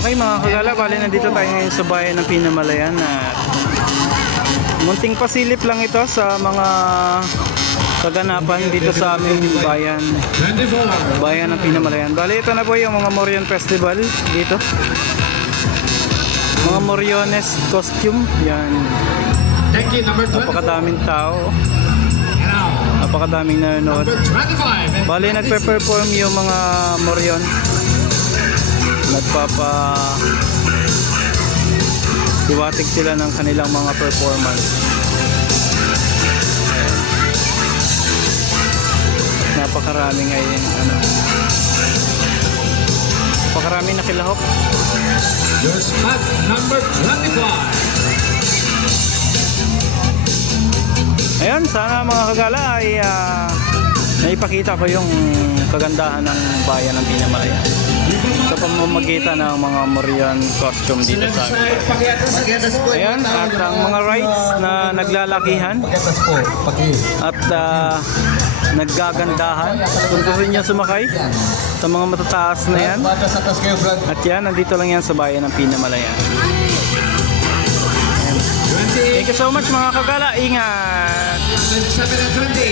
Okay mga kagala, bali nandito tayo ngayon sa bayan ng Pinamalayan at munting pasilip lang ito sa mga kaganapan dito sa aming bayan ng Pinamalayan. Bali ito na po yung mga Morion Festival dito, mga Moriones costume yan. Napakadaming tao, napakadaming nanonood. Bali nagpe-perform yung mga Morion, diwatig sila ng kanilang mga performance. Napakarami ngayon, napakarami nakilahok. Your spot number 25. Ayun, sana mga kagala ay naipakita ko yung kagandahan ng bayan ng Pinamalayan sa pamamagitan ng mga Morion costume dito sa amin. Ayan, at ang mga rides na naglalakihan at naggagandahan. Kung gusto niyo sumakay sa mga matataas na yan, at yan, nandito lang yan sa bayan ng Pinamalayan. Thank you so much mga kagala. Ingat!